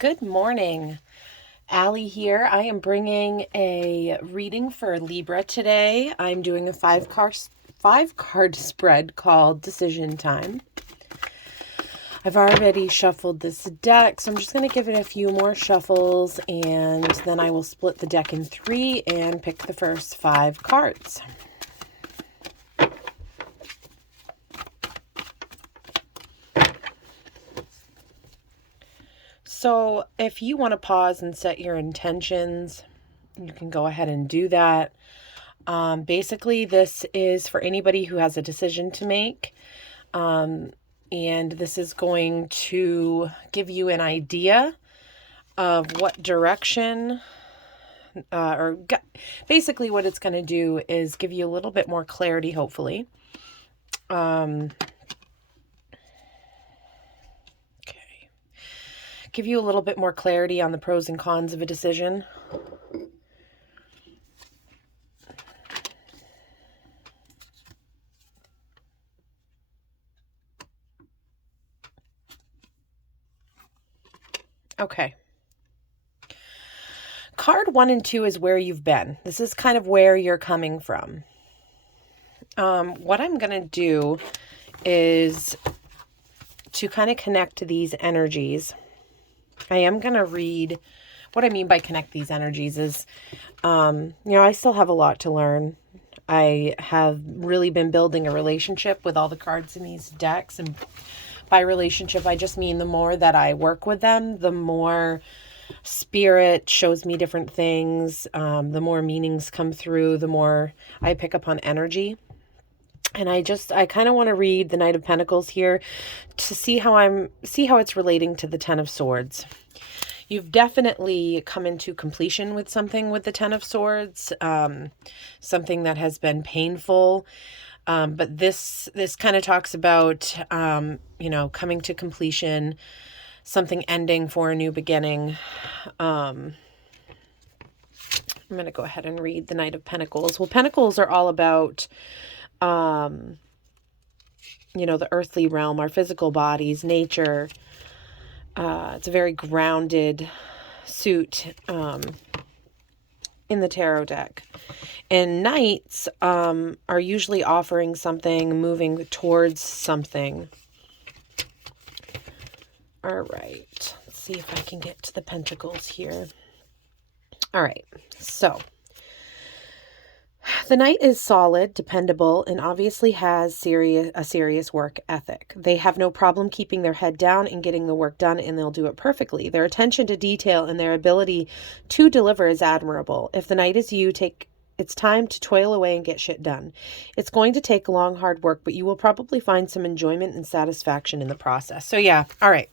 Good morning. Allie here. I am bringing a reading for Libra today. I'm doing a five card spread called Decision Time. I've already shuffled this deck, so I'm just going to give it a few more shuffles, and then I will split the deck in three and pick the first 5 cards. So if you want to pause and set your intentions, you can go ahead and do that. Basically, this is for anybody who has a decision to make. And this is going to give you an idea of what direction, basically what it's going to do is give you a little bit more clarity, hopefully. Okay. Give you a little bit more clarity on the pros and cons of a decision. Okay. Card 1 and 2 is where you've been. This is kind of where you're coming from. What I'm going to do is to kind of connect to these energies. I am going to read what I mean by connect these energies is, I still have a lot to learn. I have really been building a relationship with all the cards in these decks. And by relationship, I just mean the more that I work with them, the more spirit shows me different things, the more meanings come through, the more I pick up on energy. And I kind of want to read the Knight of Pentacles here to see how it's relating to the Ten of Swords. You've definitely come into completion with something with the Ten of Swords, something that has been painful. But this kind of talks about, coming to completion, something ending for a new beginning. I'm going to go ahead and read the Knight of Pentacles. Well, Pentacles are all about, the earthly realm, our physical bodies, nature. It's a very grounded suit in the tarot deck. And knights are usually offering something, moving towards something. All right. Let's see if I can get to the pentacles here. All right. So the knight is solid, dependable, and obviously has a serious work ethic. They have no problem keeping their head down and getting the work done, and they'll do it perfectly. Their attention to detail and their ability to deliver is admirable. If the knight is you, it's time to toil away and get shit done. It's going to take long, hard work, but you will probably find some enjoyment and satisfaction in the process. So yeah, all right.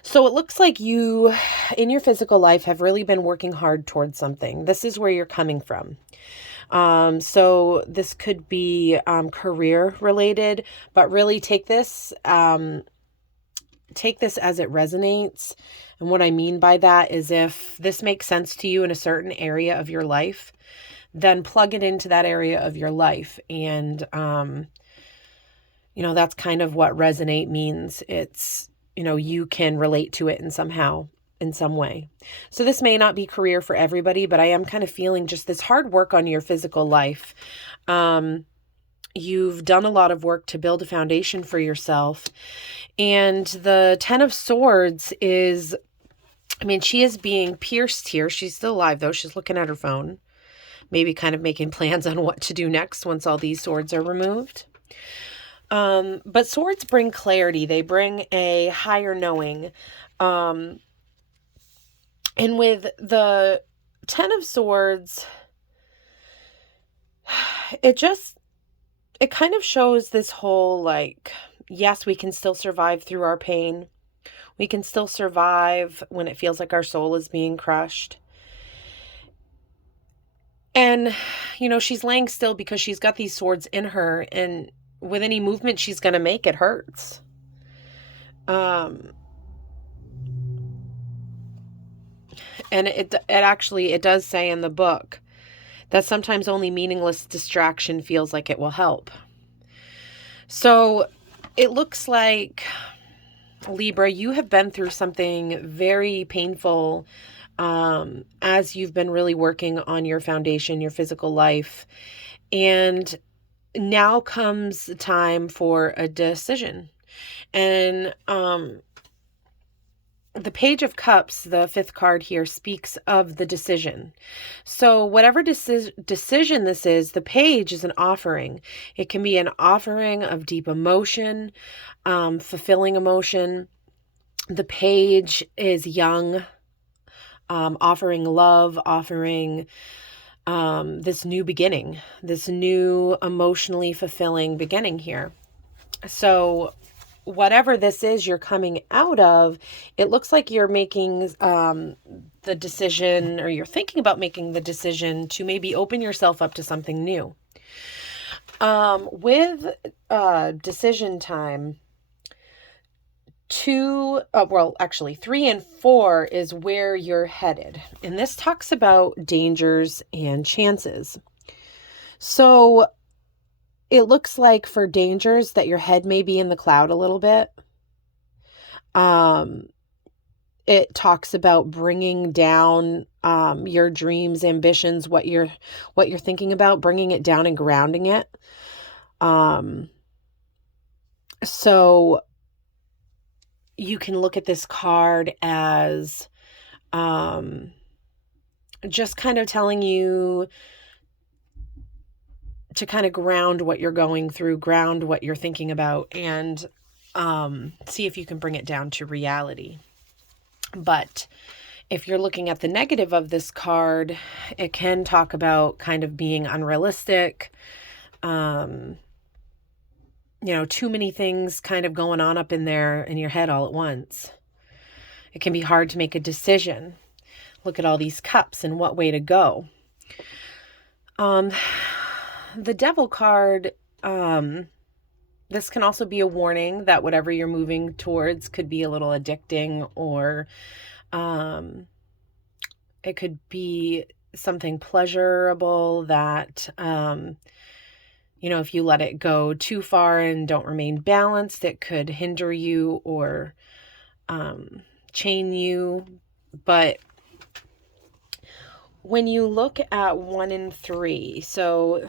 So it looks like you, in your physical life, have really been working hard towards something. This is where you're coming from. So this could be career related, but really take this as it resonates. And what I mean by that is if this makes sense to you in a certain area of your life, then plug it into that area of your life. And, that's kind of what resonate means. It's, you can relate to it in some way. So this may not be career for everybody, but I am kind of feeling just this hard work on your physical life. You've done a lot of work to build a foundation for yourself. And the Ten of Swords is, she is being pierced here. She's still alive though. She's looking at her phone, maybe kind of making plans on what to do next once all these swords are removed. But swords bring clarity. They bring a higher knowing. And with the Ten of Swords, it kind of shows this whole, yes, we can still survive through our pain. We can still survive when it feels like our soul is being crushed. And, she's laying still because she's got these swords in her, and with any movement she's going to make, it hurts. And it does say in the book that sometimes only meaningless distraction feels like it will help. So it looks like Libra, you have been through something very painful as you've been really working on your foundation, your physical life. And now comes the time for a decision. And the Page of Cups, the fifth card here, speaks of the decision. So whatever decision this is, the page is an offering. It can be an offering of deep emotion, fulfilling emotion. The page is young, offering love, offering this new beginning, this new emotionally fulfilling beginning here. So whatever this is you're coming out of, it looks like you're making the decision, or you're thinking about making the decision to maybe open yourself up to something new. With decision time, 3 and 4 is where you're headed. And this talks about dangers and chances. So it looks like for dangers that your head may be in the cloud a little bit. It talks about bringing down your dreams, ambitions, what you're thinking about, bringing it down and grounding it. So you can look at this card as just kind of telling you to kind of ground what you're going through, ground what you're thinking about, and see if you can bring it down to reality. But if you're looking at the negative of this card, it can talk about kind of being unrealistic, too many things kind of going on up in there in your head all at once. It can be hard to make a decision. Look at all these cups and what way to go. The Devil card, this can also be a warning that whatever you're moving towards could be a little addicting, or it could be something pleasurable that, if you let it go too far and don't remain balanced, it could hinder you or chain you. But when you look at 1 and 3, so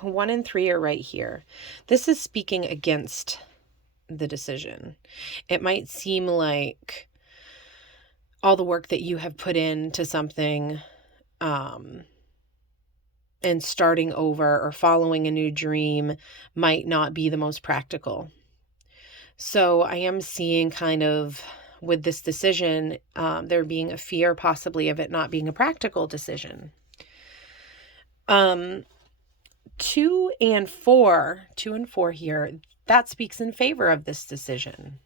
1 and 3 are right here. This is speaking against the decision. It might seem like all the work that you have put into something and starting over or following a new dream might not be the most practical. So I am seeing kind of with this decision, there being a fear possibly of it not being a practical decision. 2 and 4 here, that speaks in favor of this decision.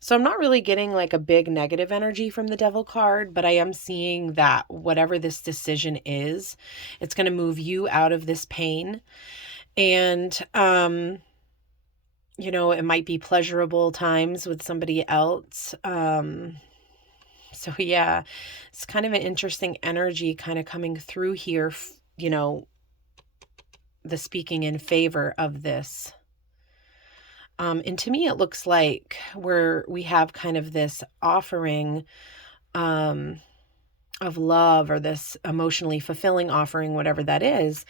So I'm not really getting like a big negative energy from the Devil card, but I am seeing that whatever this decision is, it's going to move you out of this pain. And, it might be pleasurable times with somebody else. So yeah, it's kind of an interesting energy kind of coming through here, the speaking in favor of this. And to me, it looks like we have kind of this offering of love, or this emotionally fulfilling offering, whatever that is.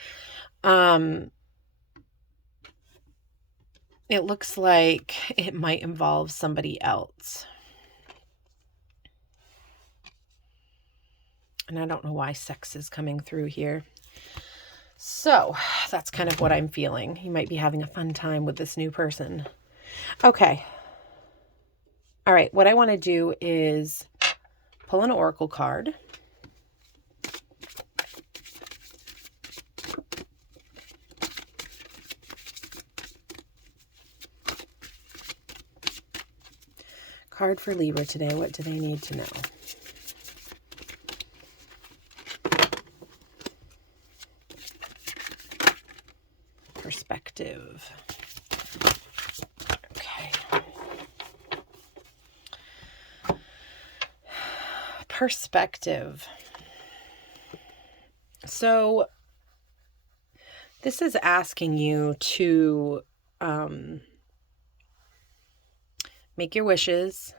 It looks like it might involve somebody else. And I don't know why sex is coming through here. So that's kind of what I'm feeling. You might be having a fun time with this new person. Okay. All right. What I want to do is pull an oracle card. Card for Libra today. What do they need to know? Perspective. Okay. Perspective. So this is asking you to Make your wishes.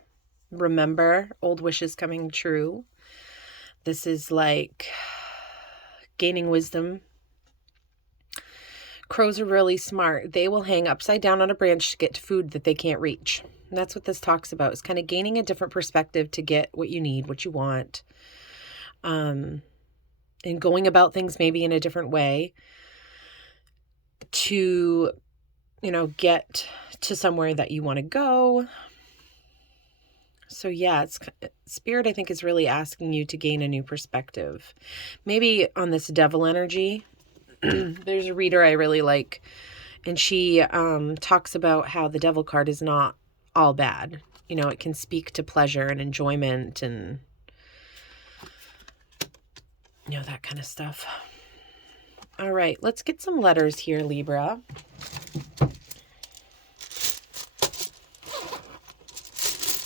Remember, old wishes coming true. This is like gaining wisdom. Crows are really smart. They will hang upside down on a branch to get to food that they can't reach. And that's what this talks about. It's kind of gaining a different perspective to get what you need, what you want. And going about things maybe in a different way to, get to somewhere that you want to go. So yeah, Spirit, I think, is really asking you to gain a new perspective. Maybe on this devil energy. There's a reader I really like, and she talks about how the devil card is not all bad. It can speak to pleasure and enjoyment and, that kind of stuff. All right, let's get some letters here, Libra.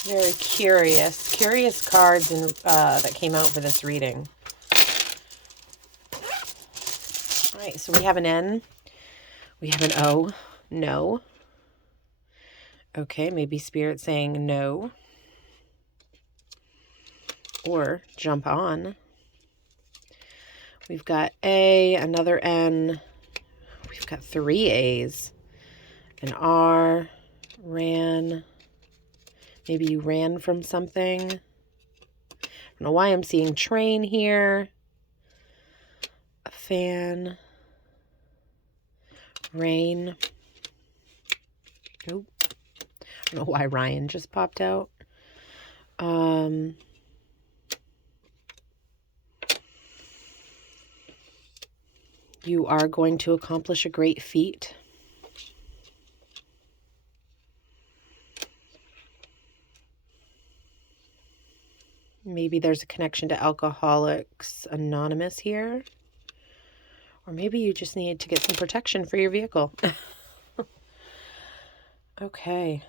Very curious cards that came out for this reading. All right, so we have an N, we have an O, no. Okay, maybe Spirit saying no. Or jump on. We've got A, another N. We've got 3 A's. An R, ran. Maybe you ran from something. I don't know why I'm seeing train here. A fan. Rain. Nope. I don't know why Ryan just popped out. You are going to accomplish a great feat. Maybe there's a connection to Alcoholics Anonymous here. Or maybe you just need to get some protection for your vehicle. Okay.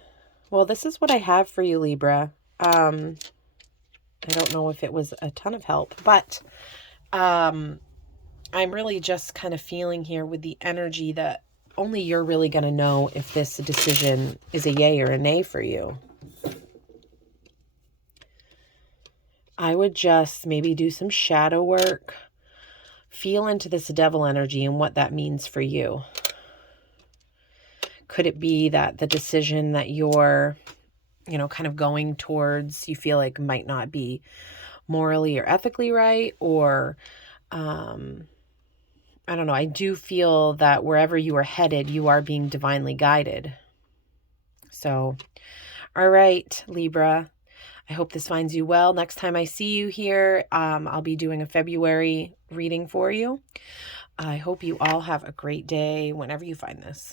Well, this is what I have for you, Libra. I don't know if it was a ton of help, but I'm really just kind of feeling here with the energy that only you're really going to know if this decision is a yay or a nay for you. I would just maybe do some shadow work, feel into this devil energy and what that means for you. Could it be that the decision that you're, kind of going towards, you feel like might not be morally or ethically right? Or, I don't know. I do feel that wherever you are headed, you are being divinely guided. So, all right, Libra. I hope this finds you well. Next time I see you here, I'll be doing a February reading for you. I hope you all have a great day whenever you find this.